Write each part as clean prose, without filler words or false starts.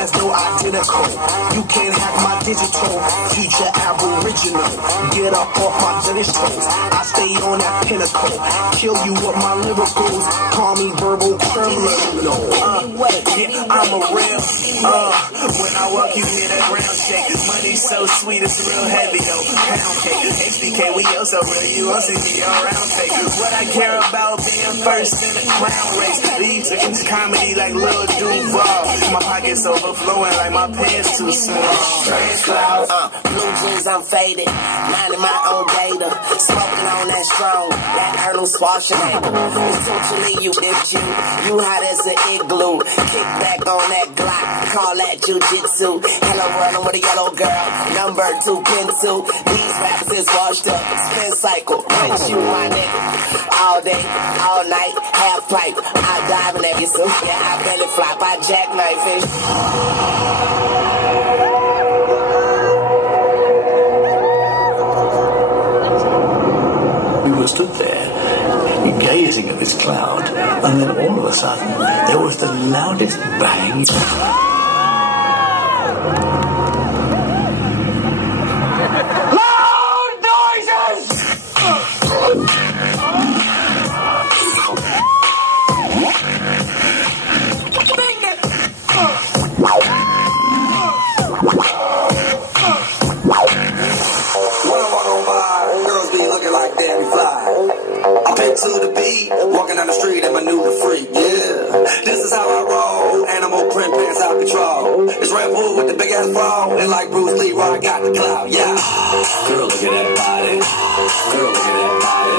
has no identical. You can't have my digital, future aboriginal. Get up off my tennis toes. I stay on that pinnacle. Kill you with my lyricals. Call me verbal criminal. Yeah, I'm a real. When I walk, you hear that ground shake. Money so sweet, it's real heavy though. Pound cake, HBK, we also real. You won't see me around take. What I care about being first in the crown race. Lead to comedy like Lil Duval. My pockets overflowing like my pants too small. Blue jeans, I'm faded. Minding my own data. Smoking on that strong, that Arnold Schwarzenegger. Essentially, you dipped you. You hot as an igloo. Kick back on that Glock. Call that jujitsu. Hello, running with a yellow girl. Number 2 pin 2. These rappers is washed up. Spin cycle. Punch you, my nigga. All day, all night, half pipe. I dive in that so yeah, I belly flop. I jackknife fish. We were stood there, gazing at this cloud, and then all of a sudden, there was the loudest bang. To the beat, walking down the street and maneuver freak, yeah. This is how I roll, animal print pants out control. It's Red Bull with the big ass bra, and like Bruce Lee, I got the clout, yeah. Girl, look at that body. Girl, look at that body.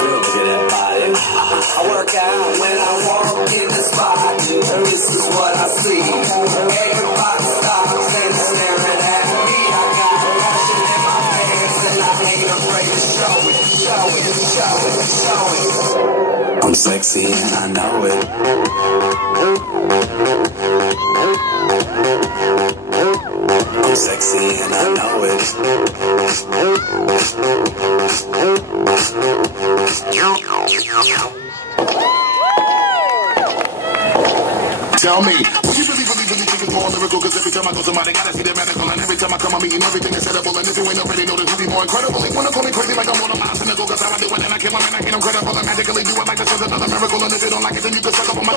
Girl, look at that body. I work out when I walk in the spot. This is what I see. Everybody stops and staring at me. I got passion in my pants, and I ain't afraid to show it. I'm sexy and I know it. I'm sexy and I know it. Tell me, will you really think it's more lyrical? Cause every time I go somebody gotta see the medical. And every time I come I'm eating everything is edible. And if you ain't already know this will be more incredible. They wanna call me crazy like I'm one of my cynical. Cause how I do it and I kill my man, I ain't incredible. I magically do it like this is another miracle. And if you don't like it then you can suck up on my